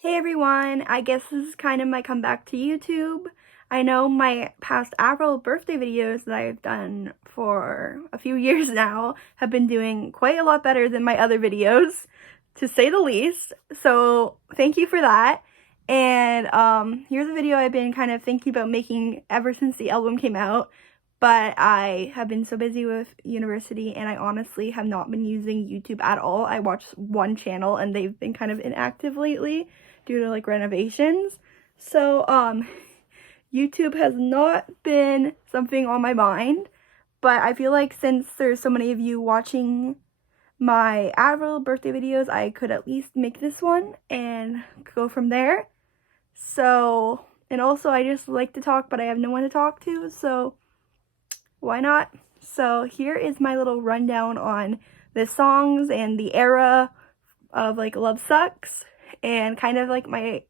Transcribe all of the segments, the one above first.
Hey everyone, I guess this is kind of my comeback to YouTube. I know my past Avril birthday videos that I've done for a few years now have been doing quite a lot better than my other videos, to say the least. So thank you for that. And here's a video I've been kind of thinking about making ever since the album came out. But I have been so busy with university and I honestly have not been using YouTube at all. I watch one channel and they've been kind of inactive lately due to like renovations. So YouTube has not been something on my mind, but I feel like since there's so many of you watching my Avril birthday videos, I could at least make this one and go from there. So, and also I just like to talk, but I have no one to talk to, so why not? So here is my little rundown on the songs and the era of like Love Sucks and kind of like my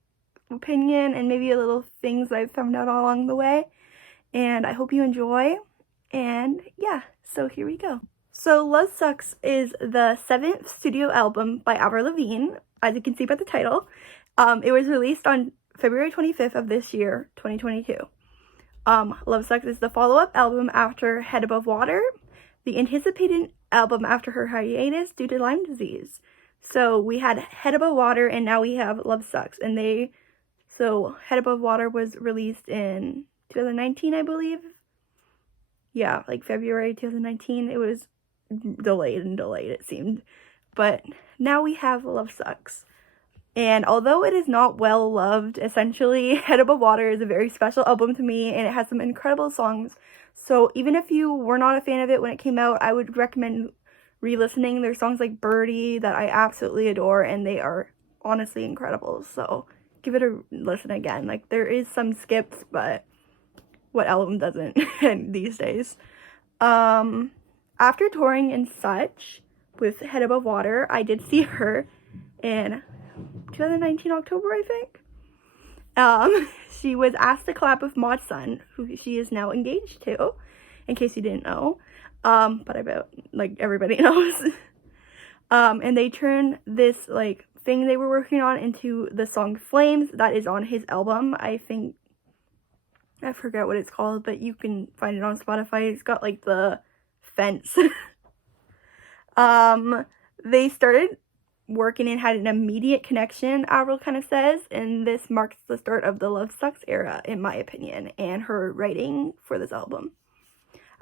opinion and maybe a little things I've found out along the way. And I hope you enjoy. And yeah, so here we go. So Love Sucks is the 7th studio album by Avril Lavigne, as you can see by the title. It was released on February 25th of this year, 2022. Love Sucks is the follow-up album after Head Above Water, the anticipated album after her hiatus due to Lyme disease. So we had Head Above Water and now we have Love Sucks. And so Head Above Water was released in 2019, I believe. Yeah, like February 2019. It was delayed, it seemed. But now we have Love Sucks. And although it is not well loved, essentially, Head Above Water is a very special album to me, and it has some incredible songs. So even if you were not a fan of it when it came out, I would recommend re-listening. There's songs like Birdie that I absolutely adore, and they are honestly incredible. So give it a listen again. Like, there is some skips, but what album doesn't these days? After touring and such with Head Above Water, I did see her in 2019 October, I think. She was asked to collab with Maud's son, who she is now engaged to, in case you didn't know. But I bet like everybody knows. And they turned this like thing they were working on into the song Flames that is on his album. I forget what it's called, but you can find it on Spotify. It's got like the fence. They started working and had an immediate connection, Avril kind of says, and this marks the start of the Love Sucks era, in my opinion, and her writing for this album.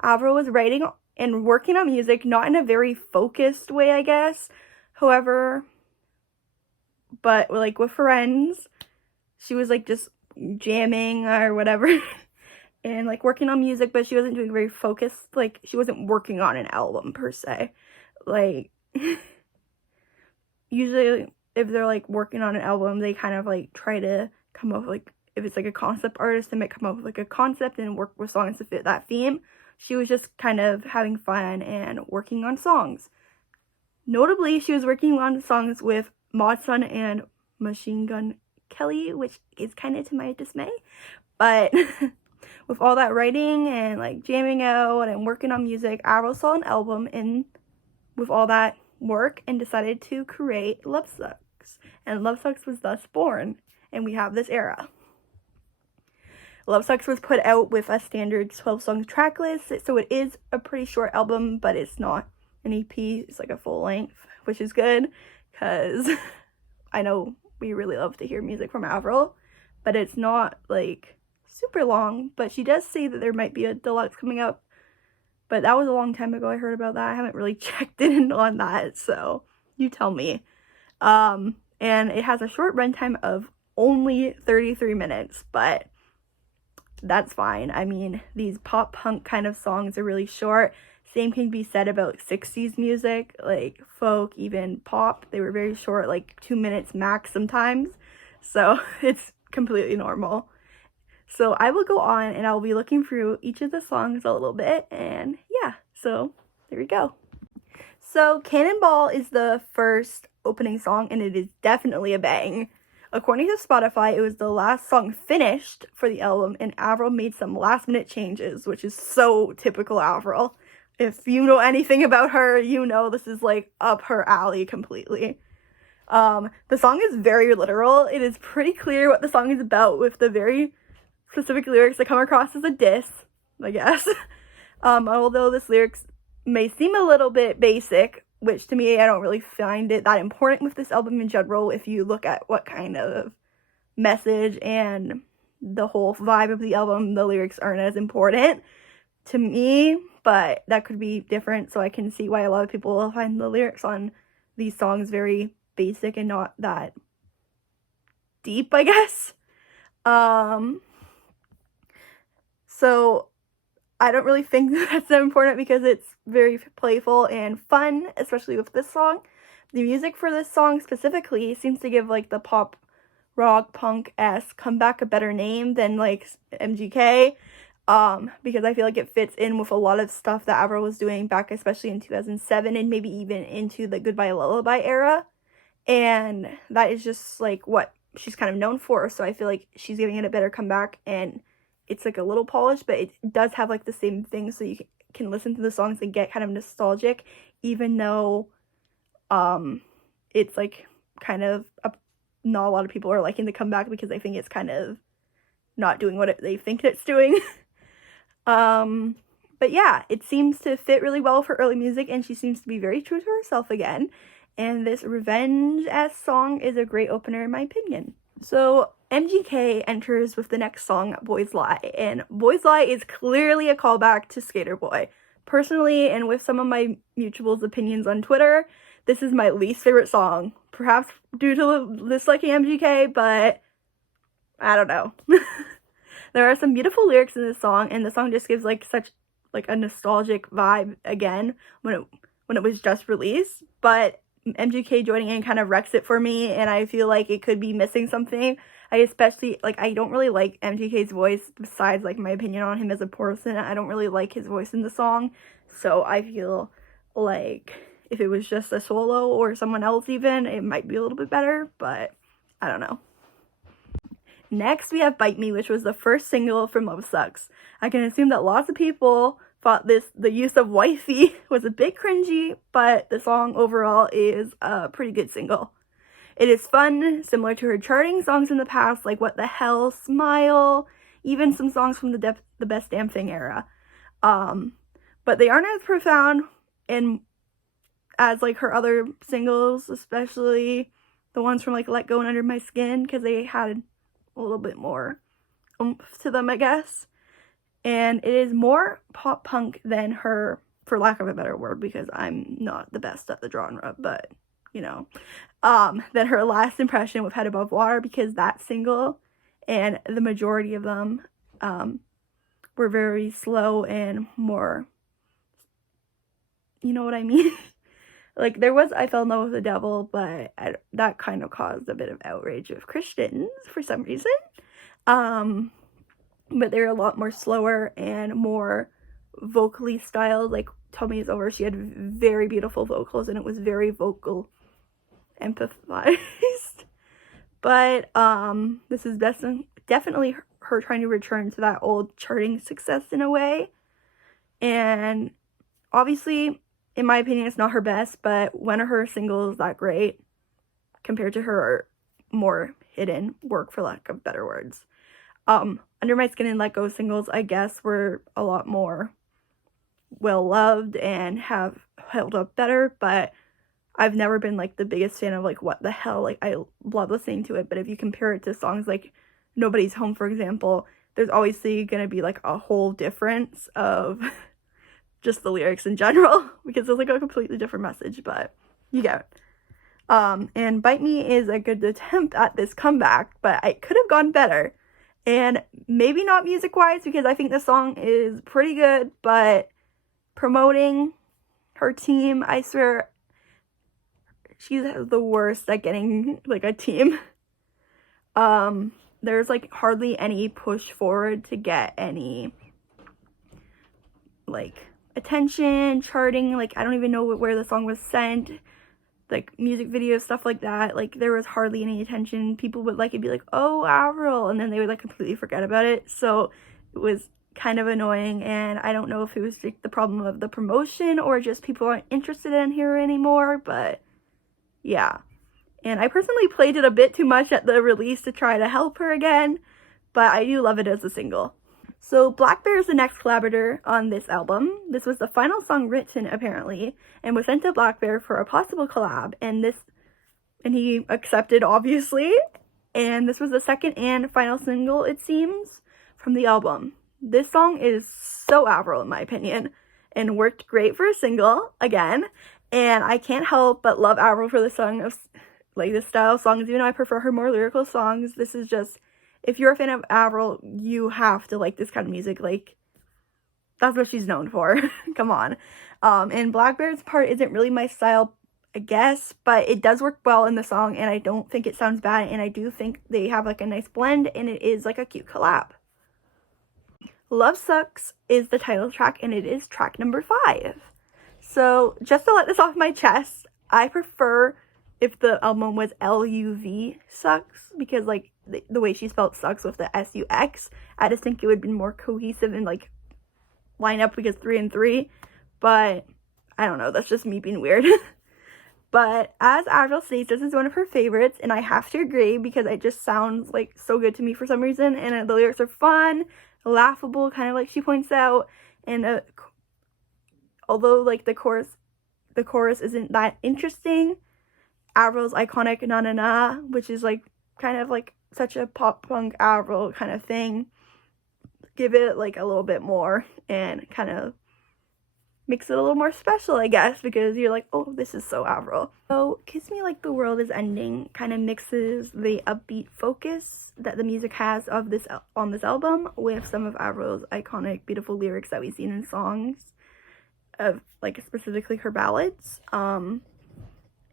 Avril was writing and working on music, not in a very focused way, I guess, however, but like with friends, she was like just jamming or whatever, and like working on music, but she wasn't doing very focused, like she wasn't working on an album per se, like usually if they're like working on an album, they kind of like try to come up with like, if it's like a concept artist, they might come up with like a concept and work with songs to fit that theme. She was just kind of having fun and working on songs. Notably, she was working on songs with Maud's son and Machine Gun Kelly, which is kind of to my dismay. But with all that writing and like jamming out and working on music, Avril saw an album in with all that work and decided to create Love Sucks, and Love Sucks was thus born, and we have this era. Love Sucks was put out with a standard 12 song track list, so it is a pretty short album, but it's not an EP, it's like a full length, which is good because I know we really love to hear music from Avril, but it's not like super long. But she does say that there might be a deluxe coming up, but that was a long time ago I heard about that. I haven't really checked in on that, so you tell me. And it has a short runtime of only 33 minutes, but that's fine. I mean, these pop punk kind of songs are really short. Same can be said about 60s music, like folk, even pop. They were very short, like 2 minutes max sometimes. So it's completely normal. So I will go on and I'll be looking through each of the songs a little bit, and yeah, so there we go. So Cannonball is the first opening song, and it is definitely a bang. According to Spotify, it was the last song finished for the album, and Avril made some last minute changes, which is so typical Avril. If you know anything about her, you know this is like up her alley completely. The song is very literal. It is pretty clear what the song is about, with the very specific lyrics that come across as a diss, I guess. Although this lyrics may seem a little bit basic, which to me, I don't really find it that important with this album in general, if you look at what kind of message and the whole vibe of the album, the lyrics aren't as important to me, but that could be different, so I can see why a lot of people will find the lyrics on these songs very basic and not that deep, I guess. So I don't really think that's that important because it's very playful and fun, especially with this song. The music for this song specifically seems to give like the pop rock punk-esque comeback a better name than like MGK, because I feel like it fits in with a lot of stuff that Avril was doing back, especially in 2007 and maybe even into the Goodbye Lullaby era, and that is just like what she's kind of known for, so I feel like she's giving it a better comeback, and it's like a little polished, but it does have like the same thing, so you can listen to the songs and get kind of nostalgic, even though it's like kind of not a lot of people are liking the comeback because I think it's kind of not doing what they think it's doing. But yeah, it seems to fit really well for early music, and she seems to be very true to herself again, and this revenge-esque song is a great opener in my opinion. So MGK enters with the next song, Boys Lie, and Boys Lie is clearly a callback to Skater Boy. Personally, and with some of my mutuals' opinions on Twitter, this is my least favorite song, perhaps due to disliking MGK, but I don't know. There are some beautiful lyrics in this song, and the song just gives like such like a nostalgic vibe again when it was just released, but MGK joining in kind of wrecks it for me, and I feel like it could be missing something. I especially, like, I don't really like MGK's voice, besides, like, my opinion on him as a person. I don't really like his voice in the song, so I feel like if it was just a solo or someone else even, it might be a little bit better, but I don't know. Next, we have Bite Me, which was the first single from Love Sucks. I can assume that lots of people thought the use of wifey was a bit cringy, but the song overall is a pretty good single. It is fun, similar to her charting songs in the past, like What the Hell, Smile, even some songs from the Best Damn Thing era. But they aren't as profound and as like her other singles, especially the ones from like Let Go and Under My Skin, because they had a little bit more oomph to them, I guess. And it is more pop punk than her, for lack of a better word, because I'm not the best at the genre, but you know, than her last impression with Head Above Water, because that single and the majority of them were very slow and more, you know what I mean? Like, there was I Fell in Love with the Devil, but that kind of caused a bit of outrage with Christians for some reason. But they're a lot more slower and more vocally styled. Like, Tell Me It's Over, she had very beautiful vocals, and it was very vocal empathized. But this is definitely her trying to return to that old charting success in a way. And obviously, in my opinion, it's not her best, but one of her singles is that great compared to her more hidden work, for lack of better words. Under My Skin and Let Go singles, I guess, were a lot more well-loved and have held up better, but I've never been, like, the biggest fan of, like, What the Hell. Like, I love listening to it, but if you compare it to songs like Nobody's Home, for example, there's obviously gonna be, like, a whole difference of just the lyrics in general, because it's, like, a completely different message, but you get it. And Bite Me is a good attempt at this comeback, but it could have gone better. And maybe not music-wise, because I think the song is pretty good, but promoting her team, I swear, she's the worst at getting, like, a team. There's, like, hardly any push forward to get any, like, attention, charting. Like, I don't even know where the song was sent. Like, music videos, stuff like that. Like, there was hardly any attention. People would like it, be like, oh, Avril, and then they would, like, completely forget about it. So it was kind of annoying, and I don't know if it was like the problem of the promotion or just people aren't interested in her anymore, but yeah. And I personally played it a bit too much at the release to try to help her again, but I do love it as a single. So Black Bear is the next collaborator on this album. This was the final song written, apparently, and was sent to Black Bear for a possible collab, and he accepted, obviously. And this was the second and final single, it seems, from the album. This song is so Avril, in my opinion, and worked great for a single, again. And I can't help but love Avril for the song of, like, this style of songs, even though I prefer her more lyrical songs. This is just, if you're a fan of Avril, you have to like this kind of music. Like, that's what she's known for. Come on. And Black Bear's part isn't really my style, I guess, but it does work well in the song, and I don't think it sounds bad, and I do think they have, like, a nice blend, and it is, like, a cute collab. Love Sucks is the title track, and it is track number 5. So, just to let this off my chest, I prefer if the album was L-U-V Sucks, because, like, the way she spelled sucks with the S-U-X, I just think it would be more cohesive and, like, line up because 3 and 3, but I don't know, that's just me being weird. But as Avril states, this is one of her favorites, and I have to agree because it just sounds, like, so good to me for some reason, and the lyrics are fun, laughable, kind of like she points out, and although, like, the chorus isn't that interesting, Avril's iconic Na Na Na, which is, like, kind of, like, such a pop-punk Avril kind of thing, give it, like, a little bit more, and kind of makes it a little more special, I guess, because you're like, oh, this is so Avril. So Kiss Me Like the World Is Ending kind of mixes the upbeat focus that the music has of this on this album with some of Avril's iconic, beautiful lyrics that we've seen in songs, of, like, specifically her ballads.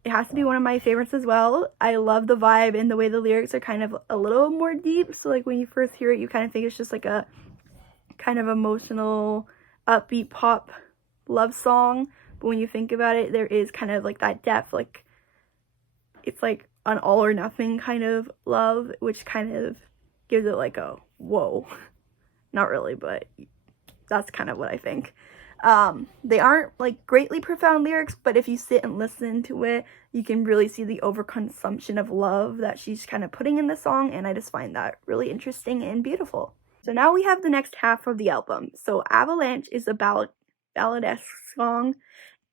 It has to be one of my favorites as well. I love the vibe and the way the lyrics are kind of a little more deep, so, like, when you first hear it, you kind of think it's just, like, a kind of emotional, upbeat pop love song, but when you think about it, there is kind of, like, that depth, like, it's like an all or nothing kind of love, which kind of gives it, like, a whoa. Not really, but that's kind of what I think. They aren't, like, greatly profound lyrics, but if you sit and listen to it, you can really see the overconsumption of love that she's kind of putting in the song, and I just find that really interesting and beautiful. So now we have the next half of the album. So Avalanche is a balladesque song.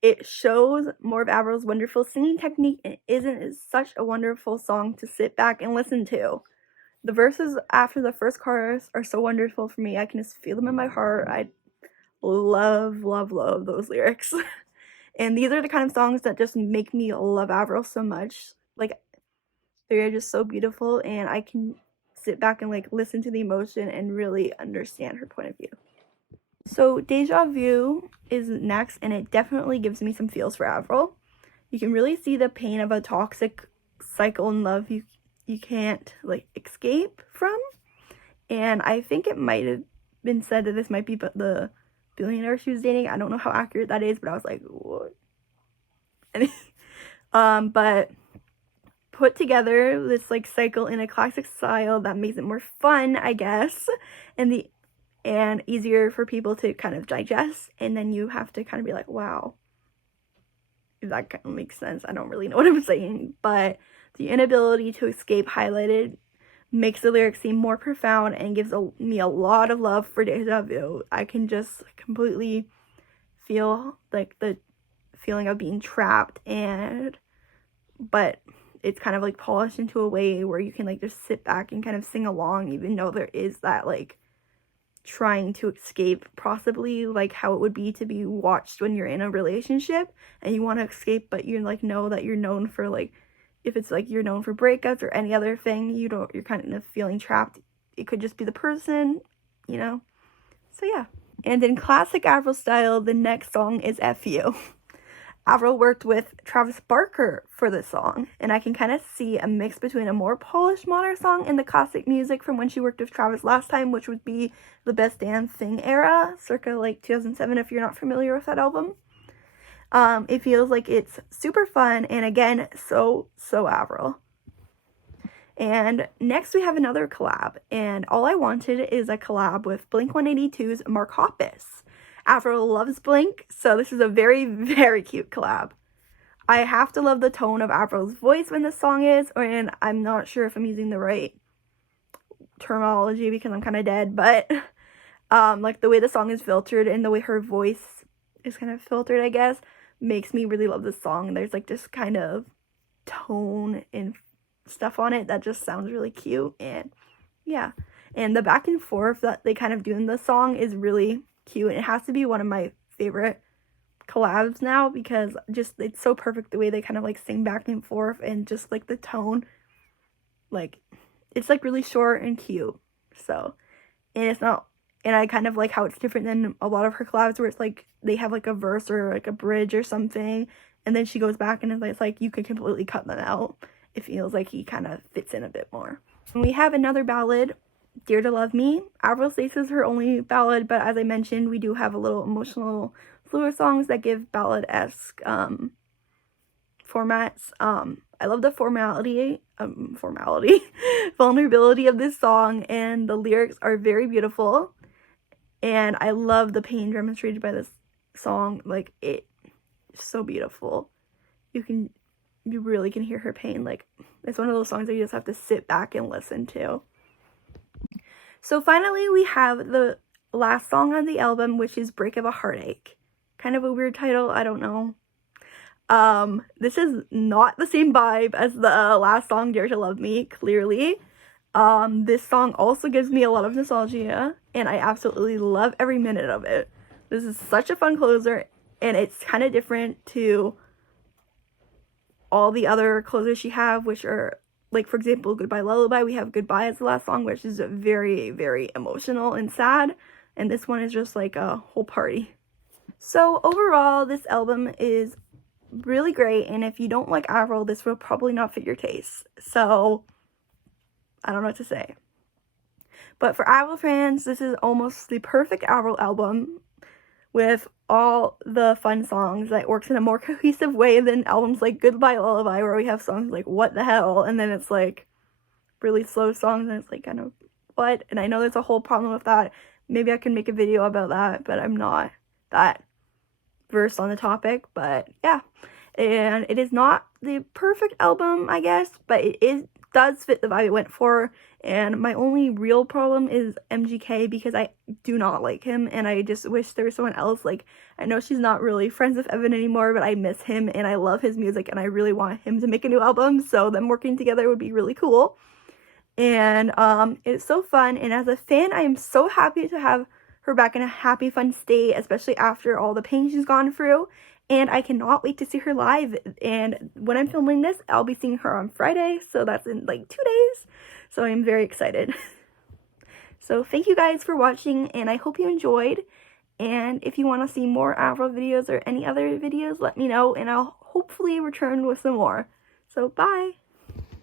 It shows more of Avril's wonderful singing technique, and is such a wonderful song to sit back and listen to. The verses after the first chorus are so wonderful for me. I can just feel them in my heart. I love those lyrics. And these are the kind of songs that just make me love Avril so much. Like, they're just so beautiful, and I can sit back and, like, listen to the emotion and really understand her point of view. So Deja Vu is next, and it definitely gives me some feels for Avril. You can really see the pain of a toxic cycle in love you can't, like, escape from. And I think it might have been said that this might be the billionaire she was dating. I don't know how accurate that is, but I was like, what? But put together this, like, cycle in a classic style that makes it more fun, I guess, and easier for people to kind of digest, and then you have to kind of be like, wow, if that kind of makes sense. I don't really know what I'm saying, but the inability to escape highlighted makes the lyrics seem more profound and gives me a lot of love for Deja Vu. I can just completely feel, like, the feeling of being trapped, but it's kind of, like, polished into a way where you can, like, just sit back and kind of sing along, even though there is that, like, trying to escape, possibly, like, how it would be to be watched when you're in a relationship and you want to escape, but you're, like, know that you're known for, like, if it's, like, you're known for breakups or any other thing, you're kind of feeling trapped. It could just be the person, you know? So yeah. And in classic Avril style, the next song is F You. Avril worked with Travis Barker for this song, and I can kind of see a mix between a more polished modern song and the classic music from when she worked with Travis last time, which would be the Best Damn Thing era, circa, like, 2007, if you're not familiar with that album. It feels like it's super fun, and again, so Avril. And next we have another collab, and All I Wanted is a collab with Blink-182's Mark Hoppus. Avril loves Blink, so this is a very, very cute collab. I have to love the tone of Avril's voice when this song is, and I'm not sure if I'm using the right terminology because I'm kind of dead, but like the way the song is filtered and the way her voice is kind of filtered, I guess, makes me really love this song. There's like this kind of tone and stuff on it that just sounds really cute, and yeah. And the back and forth that they kind of do in the song is really cute. It has to be one of my favorite collabs now because just it's so perfect the way they kind of like sing back and forth, and just like the tone, like it's like really short and cute. So, and it's not, and I kind of like how it's different than a lot of her collabs where it's like they have like a verse or like a bridge or something, and then she goes back and it's like you could completely cut them out. It feels like he kind of fits in a bit more. And we have another ballad, Dear to Love Me. Avril states is her only ballad, but as I mentioned, we do have a little emotional slower songs that give ballad-esque formats. I love the vulnerability of this song, and the lyrics are very beautiful, and I love the pain demonstrated by this song. Like, it's so beautiful. You really can hear her pain. Like, it's one of those songs that you just have to sit back and listen to. So finally, we have the last song on the album, which is Break of a Heartache. Kind of a weird title, I don't know. This is not the same vibe as the last song, Dare to Love Me, clearly. This song also gives me a lot of nostalgia, and I absolutely love every minute of it. This is such a fun closer, and it's kind of different to all the other closers she have, which are, like, for example, Goodbye Lullaby. We have Goodbye as the last song, which is very, very emotional and sad, and this one is just like a whole party. So overall, this album is really great, and if you don't like Avril, this will probably not fit your taste. So I don't know what to say. But for Avril fans, this is almost the perfect Avril album with all the fun songs that works in a more cohesive way than albums like Goodbye Lullaby, where we have songs like What the Hell, and then it's like really slow songs, and it's like kind of what? And I know there's a whole problem with that. Maybe I can make a video about that, but I'm not that versed on the topic. But yeah, and it is not the perfect album, I guess, but it does fit the vibe it went for. And my only real problem is MGK, because I do not like him, and I just wish there was someone else. Like, I know she's not really friends with Evan anymore, but I miss him, and I love his music, and I really want him to make a new album, so them working together would be really cool. And it's so fun, and as a fan, I am so happy to have her back in a happy, fun state, especially after all the pain she's gone through. And I cannot wait to see her live. And when I'm filming this, I'll be seeing her on Friday, so that's in like 2 days. So I'm very excited. So thank you guys for watching, and I hope you enjoyed. And if you want to see more Avril videos or any other videos, let me know, and I'll hopefully return with some more. So bye!